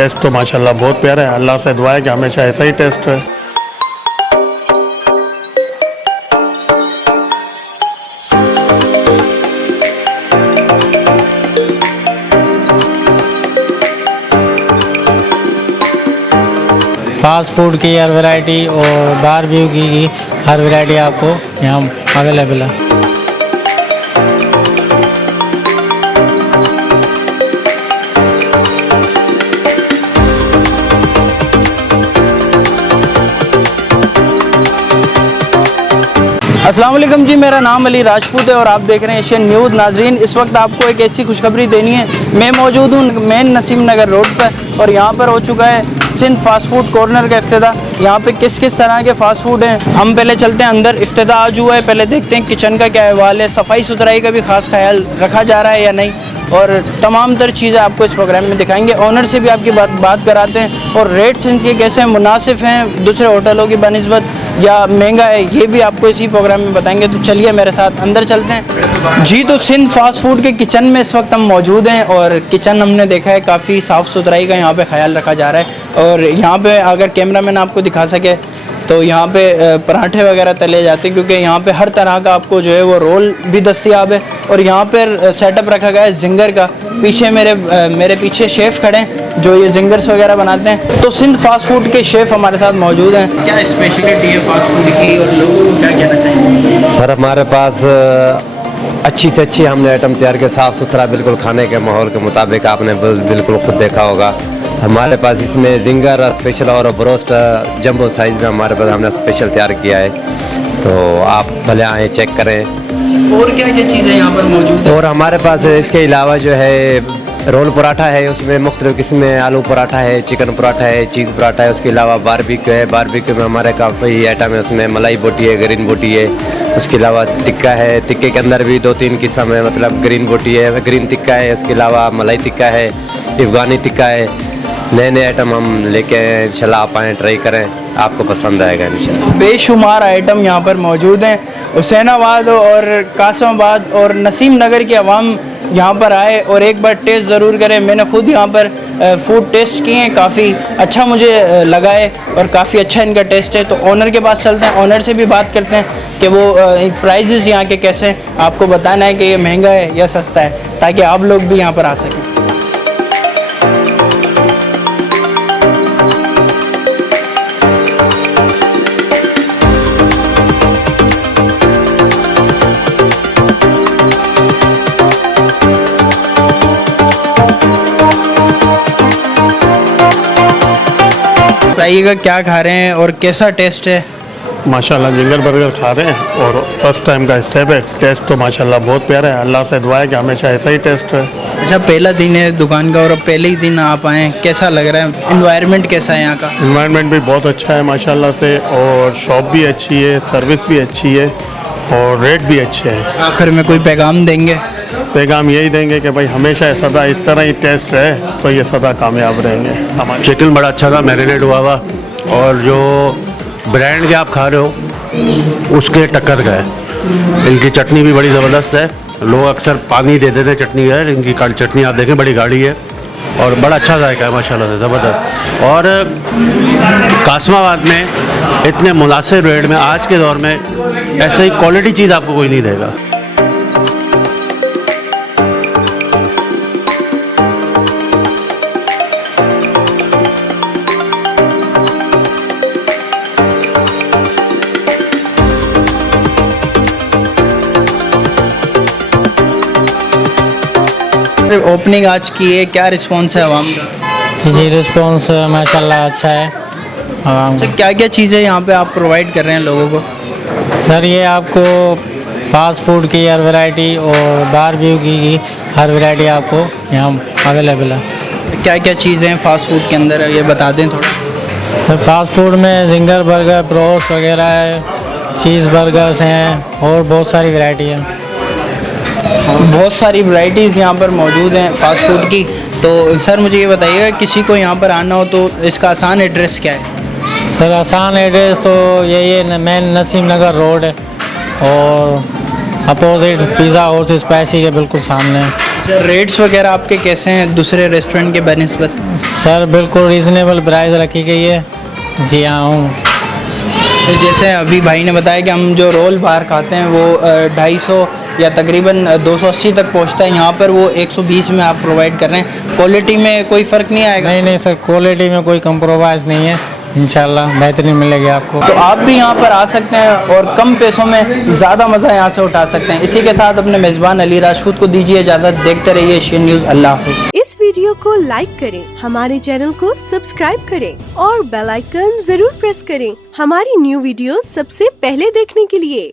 Test तो माशाल्लाह बहुत प्यारा है। अल्लाह से दुआ है कि हमेशा ऐसा ही टेस्ट है। फास्ट फूड की हर वैरायटी और बारबेक्यू की हर वैरायटी आपको यहाँ अवेलेबल है। अस्सलाम वालेकुम जी, मेरा नाम अली राजपूत है और आप देख रहे हैं एशियन न्यूज़। नाजरीन, इस वक्त आपको एक ऐसी खुशखबरी देनी है। मैं मौजूद हूँ मेन नसीम नगर रोड पर और यहाँ पर हो चुका है सिंध फास्ट फूड कॉर्नर का इफ्तिताह। यहाँ पे किस किस तरह के फास्ट फूड हैं, हम पहले चलते हैं अंदर। इफ्तिताह आज हुआ है, पहले देखते हैं किचन का क्या अहवाल है, सफाई सुथराई का भी खास ख्याल रखा जा रहा है या नहीं, और तमाम तर चीज़ें आपको इस प्रोग्राम में दिखाएंगे। ऑनर से भी आपकी बात कराते हैं और रेट्स इनके कैसे मुनासिब हैं दूसरे होटलों की बनिस्बत या महंगा है, ये भी आपको इसी प्रोग्राम में बताएंगे। तो चलिए मेरे साथ अंदर चलते हैं जी। तो सिंध फास्ट फूड के किचन में इस वक्त हम मौजूद हैं और किचन हमने देखा है काफ़ी साफ़ सुथराई का यहाँ पे ख्याल रखा जा रहा है। और यहाँ पे अगर कैमरामैन आपको दिखा सके तो यहाँ पे पराठे वगैरह तले जाते हैं, क्योंकि यहाँ पे हर तरह का आपको जो है वो रोल भी दस्तयाब है। और यहाँ पर सेटअप रखा गया है जिंगर का। पीछे मेरे पीछे शेफ़ खड़े हैं जो ये जिंगर्स वगैरह बनाते हैं। तो सिंध फास्ट फूड के शेफ़ हमारे साथ मौजूद हैं। क्या स्पेशलिटी है फास्ट फूड की और लोगों को क्या कहना चाहेंगे? सर, हमारे पास अच्छी से अच्छी हमने आइटम तैयार किया, साफ़ सुथरा बिल्कुल खाने के माहौल के मुताबिक। आपने बिल्कुल खुद देखा होगा। हमारे पास इसमें जिंगर स्पेशल और ब्रोस्ट जंबो साइज़ में हमारे पास हमने स्पेशल तैयार किया है, तो आप भले आए चेक करें। और क्या क्या चीज़ें यहाँ पर मौजूद है? और हमारे पास इसके अलावा जो है रोल पराठा है, उसमें मुख्तलिफ किस्म में आलू पराठा है, चिकन पराठा है, चीज़ पराठा है। उसके अलावा बारबेक्यू है। बारबेक्यू में हमारे काफ़ी आइटम है, उसमें मलाई बोटी है, ग्रीन बोटी है। उसके अलावा टिक्का है, टिक्के के अंदर भी 2-3 किस्म है, मतलब ग्रीन बोटी है, ग्रीन टिक्का है। उसके अलावा मलाई टिक्का है, अफगानी टिक्का है। नए नए आइटम हम लेके आए, इंशाल्लाह आप आएँ ट्राई करें, आपको पसंद आएगा इंशाल्लाह। बेशुमार आइटम यहाँ पर मौजूद हैं। हुसैनाबाद और कासमाबाद और नसीम नगर के अवाम यहाँ पर आए और एक बार टेस्ट ज़रूर करें। मैंने खुद यहाँ पर फूड टेस्ट किए हैं, काफ़ी अच्छा मुझे लगा है और काफ़ी अच्छा इनका टेस्ट है। तो ऑनर के पास चलते हैं, ऑनर से भी बात करते हैं कि वो प्राइजेज़ यहाँ के कैसे हैं। आपको बताना है कि ये महंगा है या सस्ता है, ताकि आप लोग भी यहाँ पर आ सकें। बताइएगा क्या खा रहे हैं और कैसा टेस्ट है? माशाल्लाह जिंगर बर्गर खा रहे हैं और फर्स्ट टाइम का स्टेप है। टेस्ट तो माशाल्लाह बहुत प्यारा है। अल्लाह से दुआ है कि हमेशा ऐसा ही टेस्ट है। अच्छा, पहला दिन है दुकान का और अब पहले ही दिन आप आए, कैसा लग रहा है? एनवायरनमेंट कैसा है यहाँ का? एनवायरनमेंट भी बहुत अच्छा है माशाल्लाह से, और शॉप भी अच्छी है, सर्विस भी अच्छी है और रेट भी अच्छे हैं। आखिर में कोई पैगाम देंगे? पैगाम यही देंगे कि भाई हमेशा सदा इस तरह ही टेस्ट है तो ये सदा कामयाब रहेंगे हमारे। चिकन बड़ा अच्छा था, मैरिनेट हुआ हुआ, और जो ब्रांड के आप खा रहे हो उसके टक्कर का है। इनकी चटनी भी बड़ी ज़बरदस्त है। लोग अक्सर पानी दे देते चटनी है, इनकी चटनी आप देखें बड़ी गाढ़ी है और बड़ा अच्छा जायका है माशाल्लाह से, ज़बरदस्त। और कासमाबाद में इतने मुनासिब रेट में आज के दौर में ऐसे ही क्वालिटी चीज़ आपको कोई नहीं देगा। ओपनिंग आज की है, क्या रिस्पॉन्स है आवाम का? जी रिस्पॉन्स माशाल्लाह अच्छा है आवाम का। क्या क्या चीज़ें यहाँ पे आप प्रोवाइड कर रहे हैं लोगों को? सर ये आपको फास्ट फूड की हर वैरायटी और बारबेक्यू की हर वैरायटी आपको यहाँ अवेलेबल है। क्या क्या चीज़ें हैं फास्ट फूड के अंदर, ये बता दें थोड़ा। सर फास्ट फूड में जिंगर बर्गर, ब्रोस्ट वगैरह है, चीज़ बर्गर्स हैं और बहुत सारी वैरायटी है। बहुत सारी वैराइटीज़ यहाँ पर मौजूद हैं फास्ट फूड की। तो सर मुझे ये बताइएगा, किसी को यहाँ पर आना हो तो इसका आसान एड्रेस क्या है? सर आसान एड्रेस तो यही है, मेन नसीम नगर रोड है और अपोजिट पिज़्ज़ा हाउस स्पाइसी के बिल्कुल सामने है। रेट्स वगैरह आपके कैसे हैं दूसरे रेस्टोरेंट के बनिस्बत? सर बिल्कुल रीज़नेबल प्राइस रखी गई है। जी हाँ हूँ। तो जैसे अभी भाई ने बताया कि हम जो रोल बाहर खाते हैं वो 250 या तकरीबन 280 तक पहुंचता है, यहाँ पर वो 120 में आप प्रोवाइड कर रहे हैं। क्वालिटी में कोई फ़र्क नहीं आएगा? नहीं नहीं सर, क्वालिटी में कोई कंप्रोमाइज़ नहीं है, इंशाल्लाह बेहतरीन मिलेगी आपको। तो आप भी यहाँ पर आ सकते हैं और कम पैसों में ज़्यादा मज़ा यहाँ से उठा सकते हैं। इसी के साथ अपने मेज़बान अली राजपूत को दीजिए इजाज़त। देखते रहिए एशियन न्यूज़। अल्लाह हाफिज़। इस वीडियो को लाइक करें, हमारे चैनल को सब्सक्राइब करें और बेल आइकन जरूर प्रेस करें हमारी न्यू वीडियो सबसे पहले देखने के लिए।